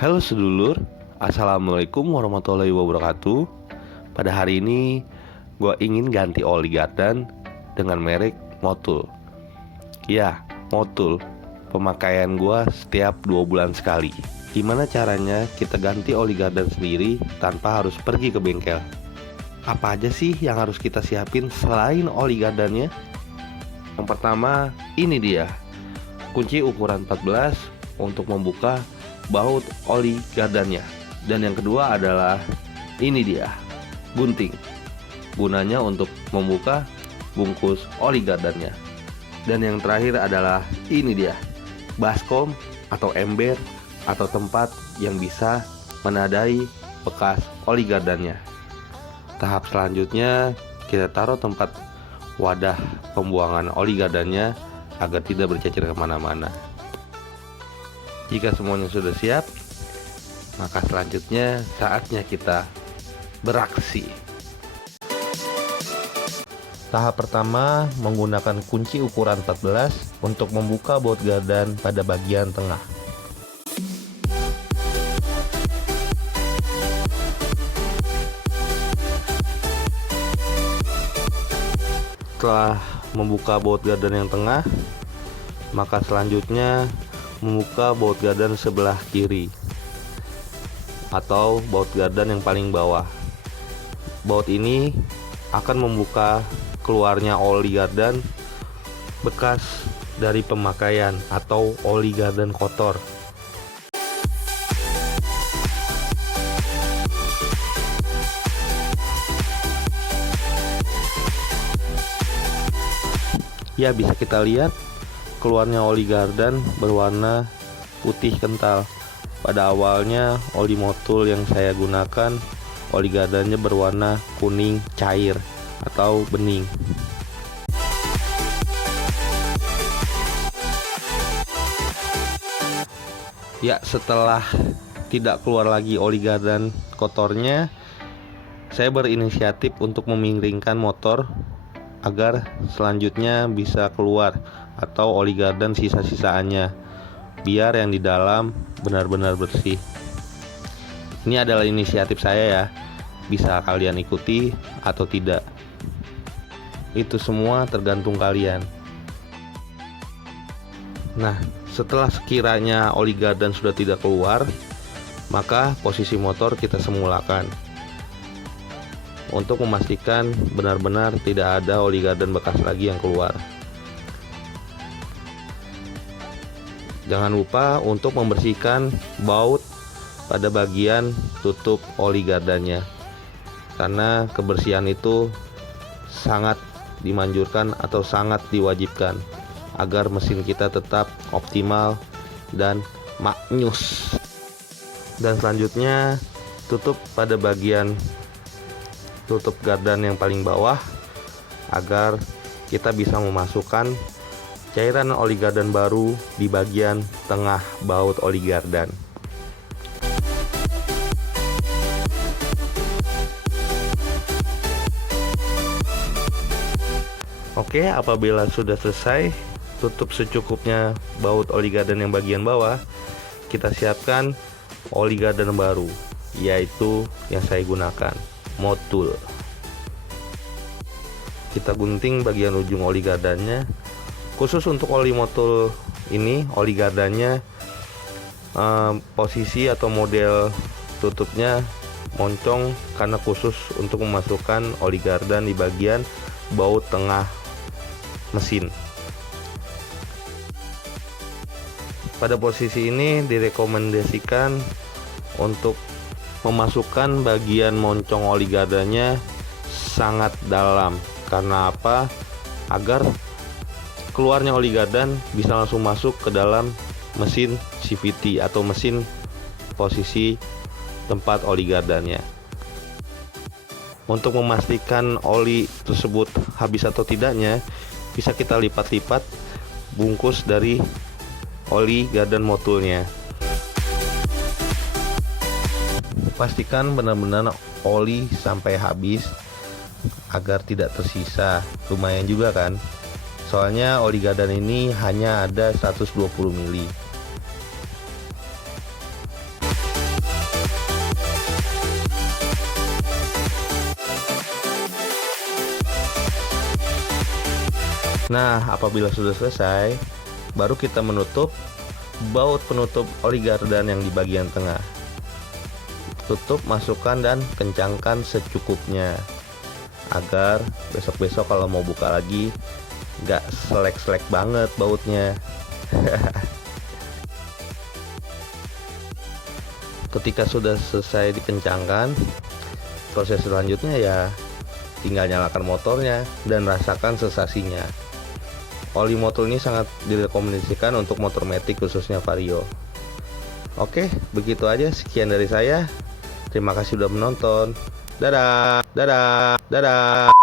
Halo sedulur, Assalamualaikum warahmatullahi wabarakatuh. Pada hari ini gue ingin ganti oli gardan dengan merek Motul. Ya, Motul. Pemakaian gue setiap 2 bulan sekali. Gimana caranya kita ganti oli gardan sendiri tanpa harus pergi ke bengkel? Apa aja sih yang harus kita siapin selain oli gardannya? Yang pertama, ini dia kunci ukuran 14 untuk membuka baut oli gardannya. Dan yang kedua adalah ini dia, gunting, gunanya untuk membuka bungkus oli gardannya. Dan yang terakhir adalah ini dia, baskom atau ember atau tempat yang bisa menadai bekas oli gardannya. Tahap selanjutnya kita taruh tempat wadah pembuangan oli gardannya agar tidak bercecer kemana-mana. Jika semuanya sudah siap, maka selanjutnya saatnya kita beraksi. Tahap pertama menggunakan kunci ukuran 14 untuk membuka baut gardan pada bagian tengah. Setelah membuka baut gardan yang tengah, maka selanjutnya membuka baut gardan sebelah kiri atau baut gardan yang paling bawah. Baut ini akan membuka keluarnya oli gardan bekas dari pemakaian atau oli gardan kotor. Ya, bisa kita lihat keluarnya oli gardan berwarna putih kental. Pada awalnya oli Motul yang saya gunakan, oli gardannya berwarna kuning cair atau bening. Ya, setelah tidak keluar lagi oli gardan kotornya, saya berinisiatif untuk memiringkan motor agar selanjutnya bisa keluar atau oli gardan sisa-sisaannya, biar yang di dalam benar-benar bersih. Ini adalah inisiatif saya ya, bisa kalian ikuti atau tidak. Itu semua tergantung kalian. Nah, setelah sekiranya oli gardan sudah tidak keluar, maka posisi motor kita semulakan untuk memastikan benar-benar tidak ada oli gardan bekas lagi yang keluar. Jangan lupa untuk membersihkan baut pada bagian tutup oli gardannya, karena kebersihan itu sangat dimanjurkan atau sangat diwajibkan agar mesin kita tetap optimal dan maknyus. Dan selanjutnya tutup pada bagian tutup gardan yang paling bawah agar kita bisa memasukkan cairan oli gardan baru di bagian tengah baut oli gardan. Oke, apabila sudah selesai, tutup secukupnya baut oli gardan yang bagian bawah. Kita siapkan oli gardan baru, yaitu yang saya gunakan, Motul. Kita gunting bagian ujung oli gardannya. Khusus untuk oli Motul ini, oli gardannya posisi atau model tutupnya moncong, karena khusus untuk memasukkan oli gardan di bagian baut tengah mesin. Pada posisi ini direkomendasikan untuk memasukkan bagian moncong oli gardannya sangat dalam. Karena apa? Agar keluarnya oli gardan bisa langsung masuk ke dalam mesin CVT atau mesin posisi tempat oli gardannya. Untuk memastikan oli tersebut habis atau tidaknya, bisa kita lipat-lipat bungkus dari oli gardan Motulnya. Pastikan benar-benar oli sampai habis agar tidak tersisa. Lumayan juga kan, soalnya oli gardan ini hanya ada 120 ml. Nah, apabila sudah selesai, baru kita menutup baut penutup oli gardan yang di bagian tengah. Tutup, masukkan dan kencangkan secukupnya agar besok-besok kalau mau buka lagi nggak selek-selek banget bautnya. Ketika sudah selesai dikencangkan, proses selanjutnya ya tinggal nyalakan motornya dan rasakan sensasinya. Oli motor ini sangat direkomendasikan untuk motor matic khususnya Vario. Oke, begitu aja, sekian dari saya. Terima kasih sudah menonton. Dadah, dadah, dadah.